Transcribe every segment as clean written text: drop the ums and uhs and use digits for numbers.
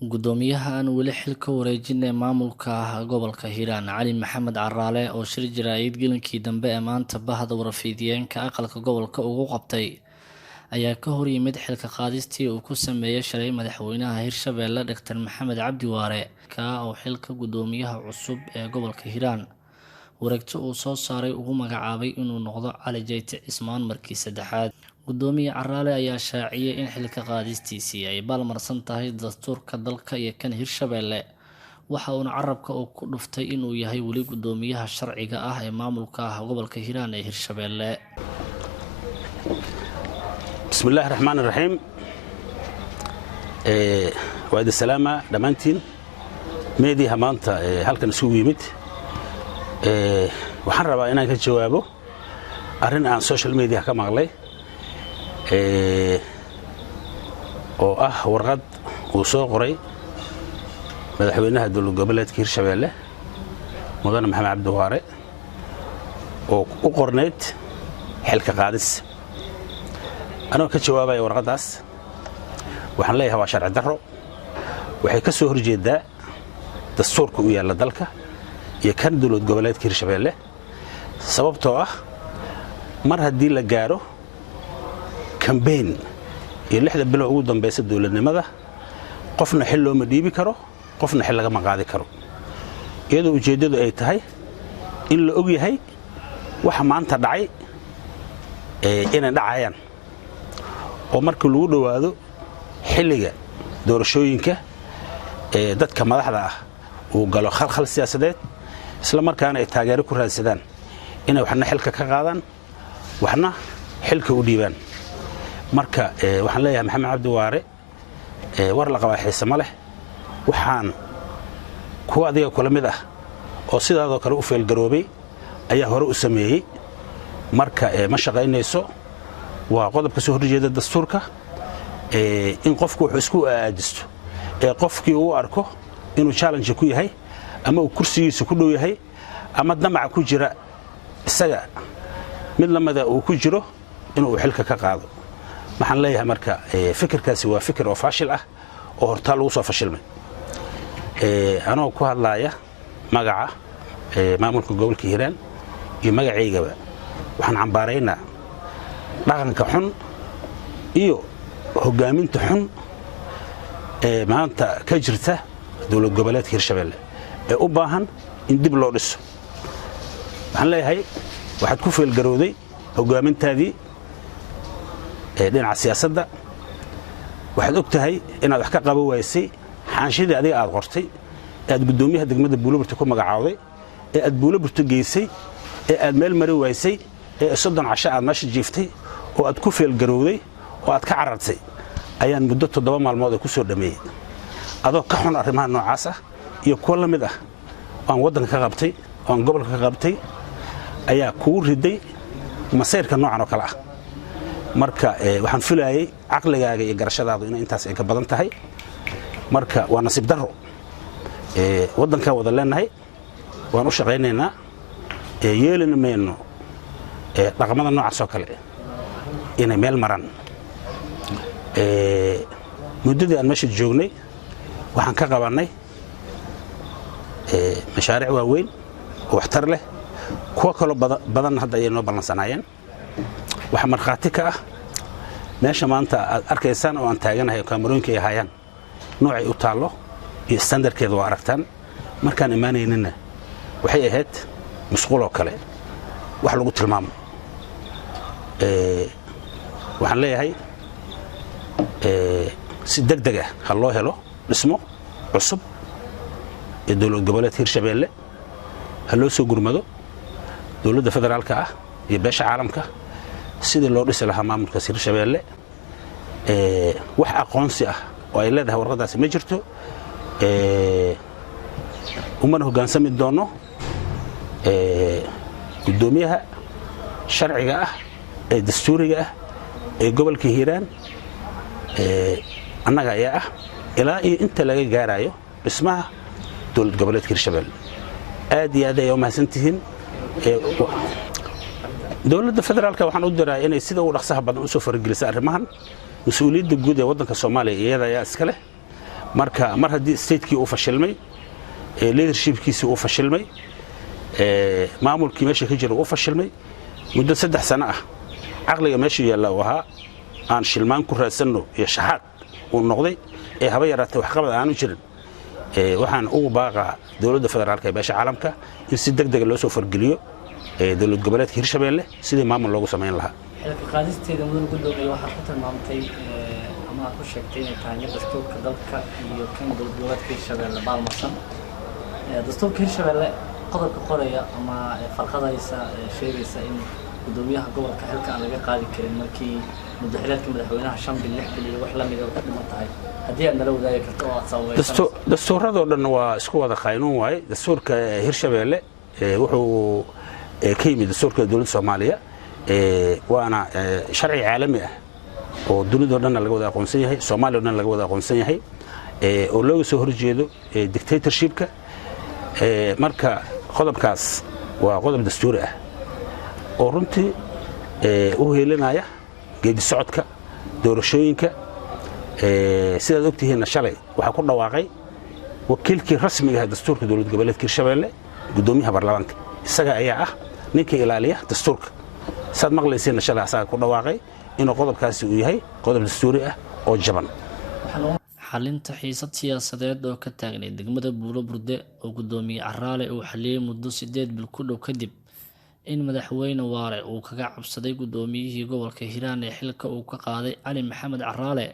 Gudoomiyaha aan weli xilka wareejin ee maamulka gobolka Hiiraan Cali Maxamed Caraale oo shir jaraa'id gelinkii dambe ee maanta bahda warfidiyeenka aqalka gobolka ugu qabtay ayaa ka hor yimid xilka qaadistii uu ku sameeyay shalay madaxweynaha Hirshabelle Dr Maxamed Cabdi Waare ka oo xilka gudoomiyaha cusub ee gobolka Hiiraan wareegto uu soo saaray ugu magacaabay inuu noqdo Cali Jeyte Cismaan markii saddexaad. Gudoomiye Caraale ayaa shaaciyay in xilka qaadistiisii ay balmarsan tahay dastuurka dalka iyo kan Hirshabelle waxa uuna carabka ku dhuftay inuu yahay weli gudoomiyaha sharciga ah ee maamulka gobolka Hiiraan ee Hirshabelle. Bismillahir Rahmaanir Rahiim. Waad salaama dhamaantiin meediyaha maanta halkan isugu yimid. Waxaan rabaa inaan ka jawaabo arrin aan social media ka maqlay oo ah warqad uu soo qoray madaxweynaha dowlad goboleedka Hirshabelle Mudane Maxamed Cabdi Waare oo u qorneyd xilka qaadis. Anoo ka jawaabay warqadaas waxaan leeyahay waa sharci darro waxay ka soo horjeedaa dastuurka u yaala dalka iyo kan dowlad goboleedka Hirshabelle sababtoo ah mar haddii la gaaro campaign iyo 6 bilood ugu dambeysay dowladnimada qofna xil looma dhiibi karo qofna xil laga qaadi karo iyadoo ujeedadu ay tahay in la og yahay waxa maanta dhacay inay dhacayaan oo markii lagu dhawaado xilliga doorashooyinka dadka madaxda ah uu galo khalkhal siyaasadeed isla markaana ay taageero ku raadsadaan inay waxna xilka ka qaadaan waxna xilka u dhiibaan. marka waxaan leeyahay Maxamed Cabdi Waare war la qabaa xiisama leh waxaan kuwa adiga kula mid ah oo sidaadoo kale u feel garoobay ayaa hore u sameeyay marka ma shaqaynayso waa qodobka soo horjeeda dastuurka in qofku wuxuu isku aajisto qofkii uu arko inuu challenge ku yahay ama uu kursigiisa ku dhow yahay ama damac ku jira isaga mid lamada uu ku jiro inuu xilka ka qaado. waxaan leeyahay marka fikirkaasi waa fikir oo fashil ah oo horta lagu soo fashilmay anoo ku hadlaaya magaca maamulka gobolka Hiiraan iyo magaceygaba waxaan cambaaraynaa dhaqanka xun iyo hogaaminta xun maanta ka jirta dowlad goboleedka Hirshabelle u baahan in dib loo dhiso. waxaan leeyahay waxaad ku feel garowday hogaamintaadii dhinaca siyaasadda waxaad og tahay inaad wax ka qaban waysay xaanshidii adiga aad qortay aad gudoomiyaha degmada Buuloburti ku magacaawday aad Buuloburti geysay aad meel mari waysay 30 casho aad meesha jiiftay oo aad ku feel garowday oo aad ka carartay ayaan muddo 7 maalmood ku soo dhameeyay adoo ka xun arrimaha noocaas ah iyo kuwa la mid ah aan wadanka ka qabtay aan gobolka ka qabtay ayaa ku riday masayrka noocan oo kale ah. marka waxaan filayay aqligaaga iyo garashadaadu in intaas ay ka badan tahay marka waa nasiib darro wadanka wada leenahay waan u shaqaynaynaa yeelina meeno dhaqamada noocaas oo kale inay meel maraan. muddadii aan meesha joognay waxaan ka qabanay mashaariic waaweyn oo waxtar leh kuwa kale badan hadda ay noo balansanaayeen. waxa marxaati ka ah meesha maanta aad arkaysaan oo aan taaganahay kaamarooyinka ay hayaan noocay u taalo iyo standardkeeda waa aragtaan markaan imaanaynina waxay ahayd musqulo kale wax lagu tilmaamo. waxaan leeyahay si degdeg ah ha loo helo dhismo cusub ee dowlad goboleedka Hirshabelle ha loo soo gurmado dowladda federaalka ah iyo beesha caalamka sidii loo dhisi lahaa maamulka Hirshabelle wax aqoonsi ah oo ay leedahay warqadaasi ma jirto umana hogaansami doono gudoomiyaha sharciga ah ee dastuuriga ah ee gobolka Hiiraan annaga ayaa ah ilaa iyo inta laga gaarayo dhismaha dowlad goboleedka Hirshabelle. aad iyo aad ay u mahadsantihiin dowladda federaalka waxaan u diraa inay sida ugu dhaqsaha badan u soo farageliso arrimahan مسؤولية الجودة وضنك الصومالي هي ذا ياسكله marka mar haddii statekii uu fashilmay leadershipkiisii uu fashilmay maamulkii meesha ka jira uu fashilmay muddo 3 sano ah caqliga meesha yaalla uu ahaa aan shilmaan ku raadsanno iyo shaxaad uu noqday haba yaraatay wax qabad aanu jirin waxaan ugu baaqaa dawladda federaalka ee beesha caalamka in si degdeg loo soo fargeliyo dawlad goboleedka Hirshabeelle sidii maamul loogu sameyn lahaa xilka qaadisteeda muddo gudoomiye waxa ku tilmaamtay ama ku sheegtay in tahay dastuurka dalka iyo kan dawlad goboleedka Hirshabeelle baalmarsan dastuurka Hirshabeelle qodobka qoraya ama farqadaysa sheegaysa in gudoomiyaha gobolka xilka aan laga qaadi karin markii madaxweynaha madaxweynaha 5 bil 6 bil iyo wax la mid ah ka dhiman tahay haddii aad nala wadaagi karto oo aad saawaysan dastuurada dhan waa isku wada qaynuun waay dastuurka Hirshabeelle wuxuu ka yimid dastuurka dawladda Soomaaliya waana sharci caalami ah oo dunida dhan laga wada aqoonsan yahay Soomaaliya dhan laga wada aqoonsan yahay oo looga soo horjeedo dictatorshipka marka qodobkaas waa qodob dastuuri ah oo runtii u heelanaya geedi socodka doorashooyinka sidaad ogtihiin shalay waxa ku dhawaaqay wakiilkii rasmiga ah dastuurka dawlad goboleedka Hirshabeelle gudoomiyaha baarlamaanka isaga ayaa ah ninka ilaaliya dastuurka saad maqlayseen shalay asaga ku dhawaaqay inuu qodobkaasi uu yahay qodob dastuuri ah oo jaban xalinta xiisad siyaasadeed oo ka taagnay degmada Buulo-Burde oo gudoomiye Caraale uu xaliyay muddo 8 bil ku dhow kadib in madaxweyne Waare uu kaga cabsaday gudoomiyihii gobolka Hiiraan ee xilka uu ka qaaday Cali Maxamed Caraale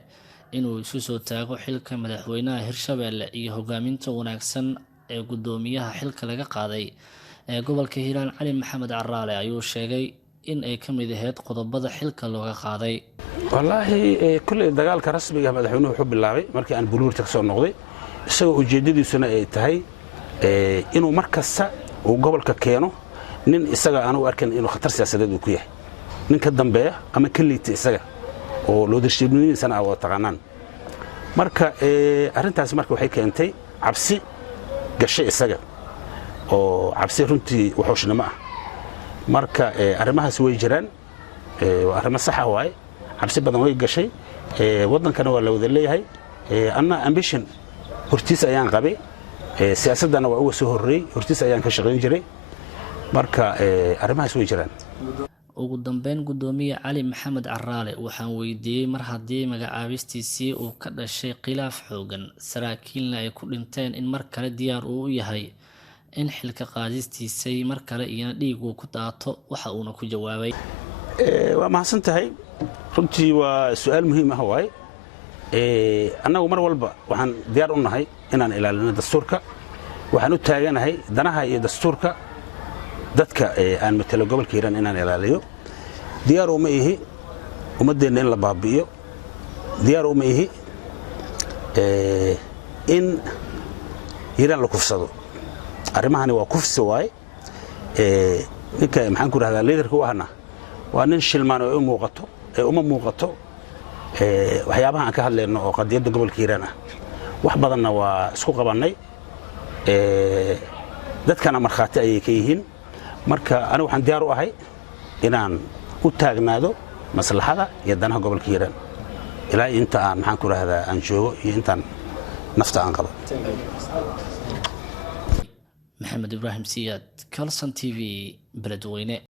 inuu isu soo taago xilka madaxweynaha Hirshabeelle iyo hogaaminta wanaagsan ee gudoomiyaha xilka laga qaaday ee gobolka Hiiraan Cali Maxamed Caraale ayuu sheegay in ay ka mid ahayd qodobada xilka looga qaaday wallaahi kulli dagaalka rasmiga ah madaxweynuhu wuxuu bilaabay markii aan Buulo-Burde ka soo noqday isagoo ujeedadiisuna ay tahay inuu markasta uu gobolka keeno nin isaga aan u arkin inuu khatar siyaasadeed uu ku yahay nin ka dambeeya ama ka liita isaga oo loo dirshiibnidiisana wada taqaanaan marka arrintaas marka waxay keentay cabsi gashay isaga oo cabsi runtii wuxuushnimo ah marka arrimahaas way jiraan waa arrimo sax ah waay cabsi badan way gashay wadankana waa la wada leeyahay anna ambition hortiis ayaan qabay siyaasadana waa uga soo horreeyay hortiis ayaan ka shaqayn jiray marka arrimahaas way jiraan ugu dambeyn gudoomiye Cali Maxamed Caraale waxaan weydiiyay mar haddii magacaabistiisii uu ka dhashay khilaaf xoogan saraakiilna ay ku dhinteen in mar kale diyaar uu yahay in xilka qaadistiisay mar kale iyana dhiig uu ku daato waxa uuna ku jawaabay waa mahadsan tahay runtii waa su'aal muhiim ah waay annagu mar walba waxaan diyaar u nahay inaan ilaalino dastuurka waxaan u taaganahay danaha iyo dastuurka dadka aan matalo gobolka Hiiraan inaan ilaaliyo diyaar uma ihi ummadeenna in la baabi'iyo diyaar uma ihi in Hiiraan la kufsado arrimahani waa kufsi waay ninka maxaan ku rahdaa leaderka u ahna waa nin shilmaan oo uma muuqato waxyaabaha aan ka hadlayno oo qadiyadda gobolka Hiiraan ah wax badanna waa isku qabannay dadkana markhaati ayay ka yihiin marka anigu waxaan diyaar u ahay inaan u taagnaado maslaxada iyo danaha gobolka Hiiraan ilaa inta aan maxaan ku rahdaa aan joogo iyo intaan nafta aan qabo Maxamed Ibrahim Siyaad Kalson TV Beledweyne